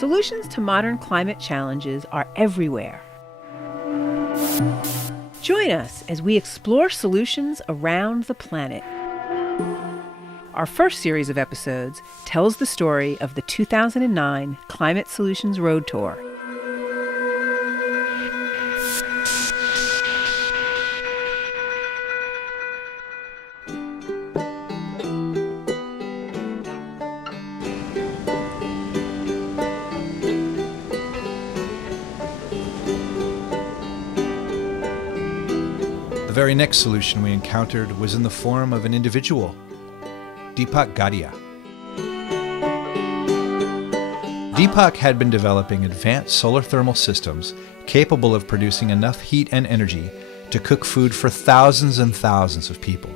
Solutions to modern climate challenges are everywhere. Join us as we explore solutions around the planet. Our first series of episodes tells the story of the 2009 Climate Solutions Road Tour. The very next solution we encountered was in the form of an individual, DEEPAK Gadhia. DEEPAK had been developing advanced solar thermal systems capable of producing enough heat and energy to cook food for thousands and thousands of people.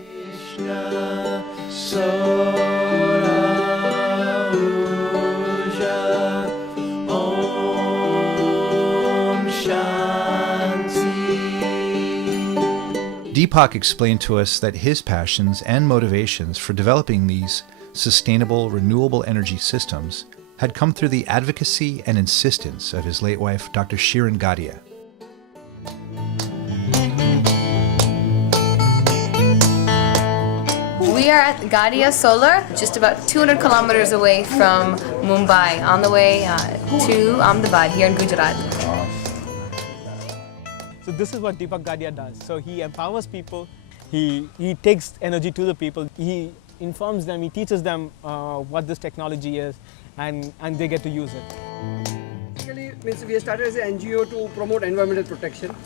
DEEPAK explained to us that his passions and motivations for developing these sustainable, renewable energy systems had come through the advocacy and insistence of his late wife, Dr. Shirin Gadhia. We are at Gadhia Solar, just about 200 kilometers away from Mumbai, on the way to Ahmedabad here in Gujarat. So this is what DEEPAK Gadhia does. So he empowers people, he takes energy to the people, he informs them, he teaches them what this technology is, and they get to use it. Basically, we started as an NGO to promote environmental protection,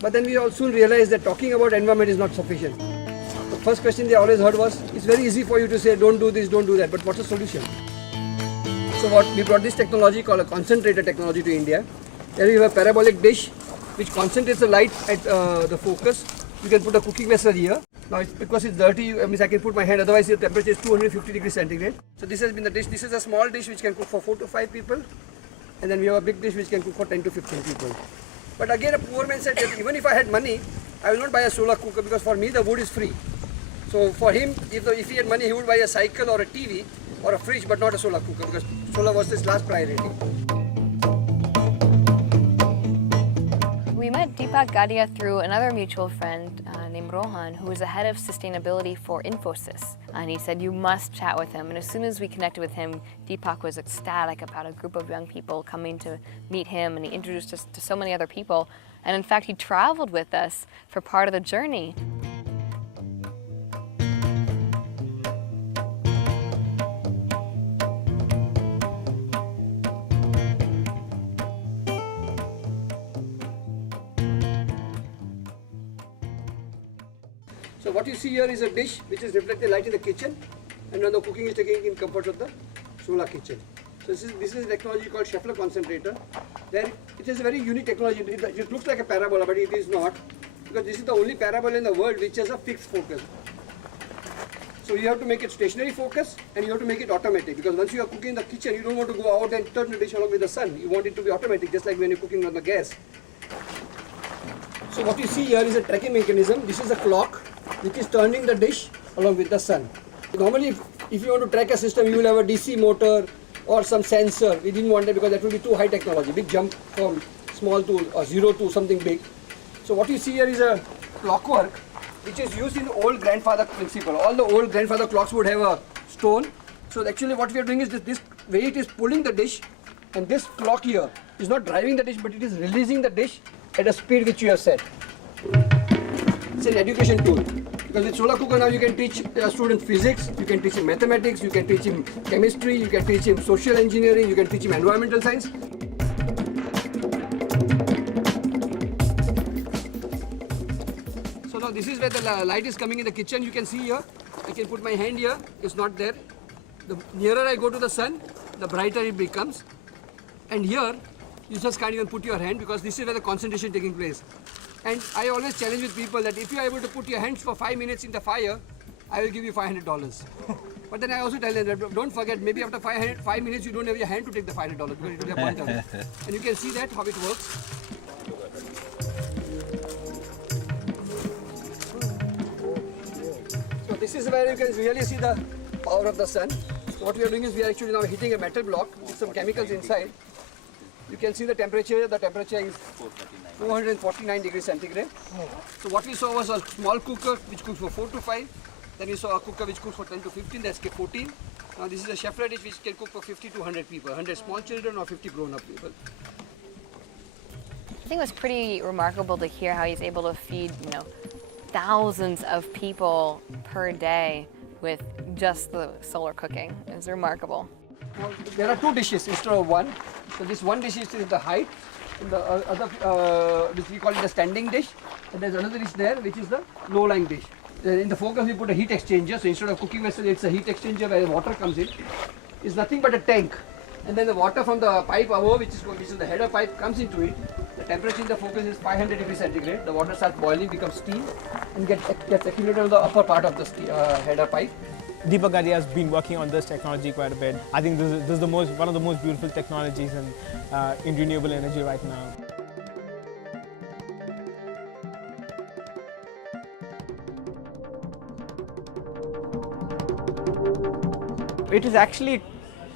but then we all soon realized that talking about environment is not sufficient. The first question they always heard was, it's very easy for you to say don't do this, don't do that, but what's the solution? So we brought this technology called a concentrator technology to India. There you have a parabolic dish which concentrates the light at the focus. You can put a cooking vessel here. Now because it's dirty, I can put my hand, otherwise the temperature is 250 degrees centigrade. So this has been the dish. This is a small dish which can cook for 4 to 5 people. And then we have a big dish which can cook for 10 to 15 people. But again, a poor man said that even if I had money, I will not buy a solar cooker because for me the wood is free. So for him, if he had money, he would buy a cycle or a TV or a fridge, but not a solar cooker because solar was his last priority. We met DEEPAK Gadhia through another mutual friend named Rohan, who is the head of sustainability for Infosys. And he said, you must chat with him. And as soon as we connected with him, DEEPAK was ecstatic about a group of young people coming to meet him, and he introduced us to so many other people. And in fact, he traveled with us for part of the journey. So what you see here is a dish which is reflecting light in the kitchen, and when the cooking is taking in comfort of the solar kitchen. So this is a technology called Scheffler concentrator. Then it is a very unique technology. It looks like a parabola, but it is not, because this is the only parabola in the world which has a fixed focus. So you have to make it stationary focus, and you have to make it automatic, because once you are cooking in the kitchen, you don't want to go out and turn the dish along with the sun. You want it to be automatic, just like when you're cooking on the gas. So what you see here is a tracking mechanism. This is a clock which is turning the dish along with the sun. Normally, if you want to track a system, you will have a DC motor or some sensor. We didn't want that because that would be too high technology, big jump from small to or zero to something big. So what you see here is a clockwork which is used in the old grandfather principle. All the old grandfather clocks would have a stone. So actually what we are doing is this weight is pulling the dish, and this clock here is not driving the dish, but it is releasing the dish at a speed which you have set. It's an education tool, because with solar cooker now you can teach a student physics, you can teach him mathematics, you can teach him chemistry, you can teach him social engineering, you can teach him environmental science. So now this is where the light is coming in the kitchen. You can see here, I can put my hand here, it's not there. The nearer I go to the sun, the brighter it becomes. And here, you just can't even put your hand, because this is where the concentration is taking place. And I always challenge with people that if you are able to put your hands for 5 minutes in the fire, I will give you $500. But then I also tell them that don't forget, maybe after 5 minutes you don't have your hand to take the $500 because it will be a pointer. And you can see that how it works. So this is where you can really see the power of the sun. So what we are doing is we are actually now hitting a metal block with some chemicals inside. You can see the temperature is 449 degrees centigrade. So what we saw was a small cooker which cooks for 4 to 5. Then we saw a cooker which cooks for 10 to 15, that's K14. Now this is a chef dish which can cook for 50 to 100 people, 100 small children or 50 grown-up people. I think it was pretty remarkable to hear how he's able to feed, thousands of people per day with just the solar cooking. It's remarkable. Now, there are 2 dishes instead of 1. So this one dish is the height, and the other, which we call it the standing dish. And there's another dish there, which is the low-lying dish. In the focus, we put a heat exchanger. So instead of cooking vessel, it's a heat exchanger where water comes in. It's nothing but a tank. And then the water from the pipe above, which is the header pipe, comes into it. The temperature in the focus is 500 degrees centigrade. The water starts boiling, becomes steam, and gets accumulated on the upper part of the header pipe. DEEPAK Gadhia has been working on this technology quite a bit. I think this is one of the most beautiful technologies in renewable energy right now. It is actually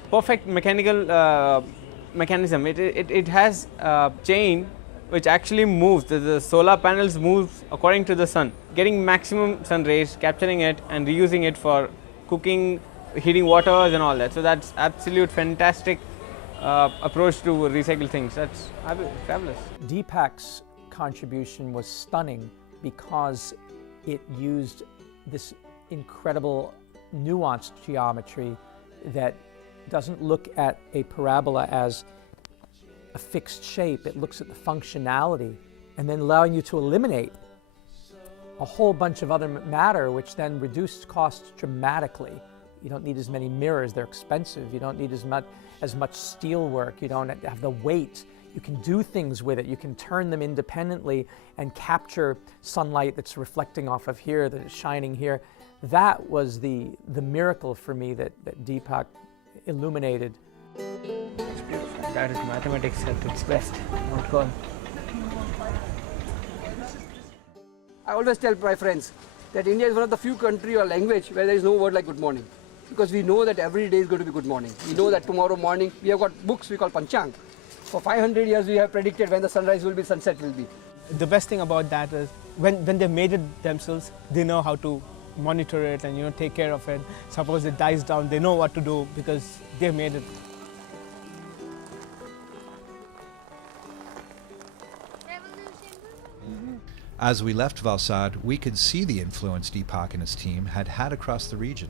perfect mechanical mechanism. It has a chain which actually moves. The solar panels move according to the sun, getting maximum sun rays, capturing it and reusing it for cooking, heating waters and all that. So that's absolute fantastic approach to recycle things. That's fabulous. DEEPAK's contribution was stunning because it used this incredible nuanced geometry that doesn't look at a parabola as a fixed shape. It looks at the functionality and then allowing you to eliminate a whole bunch of other matter, which then reduced costs dramatically. You don't need as many mirrors, they're expensive. You don't need as much steel work, you don't have the weight. You can do things with it. You can turn them independently and capture sunlight that's reflecting off of here, that is shining here. That was the miracle for me that DEEPAK illuminated. It's beautiful. That is mathematics at its best. Not gone. I always tell my friends that India is one of the few countries or language where there is no word like good morning. Because we know that every day is going to be good morning. We know that tomorrow morning, we have got books we call Panchang. For 500 years we have predicted when the sunrise will be, sunset will be. The best thing about that is when they made it themselves, they know how to monitor it and take care of it. Suppose it dies down, they know what to do because they made it. As we left Valsad, we could see the influence DEEPAK and his team had across the region.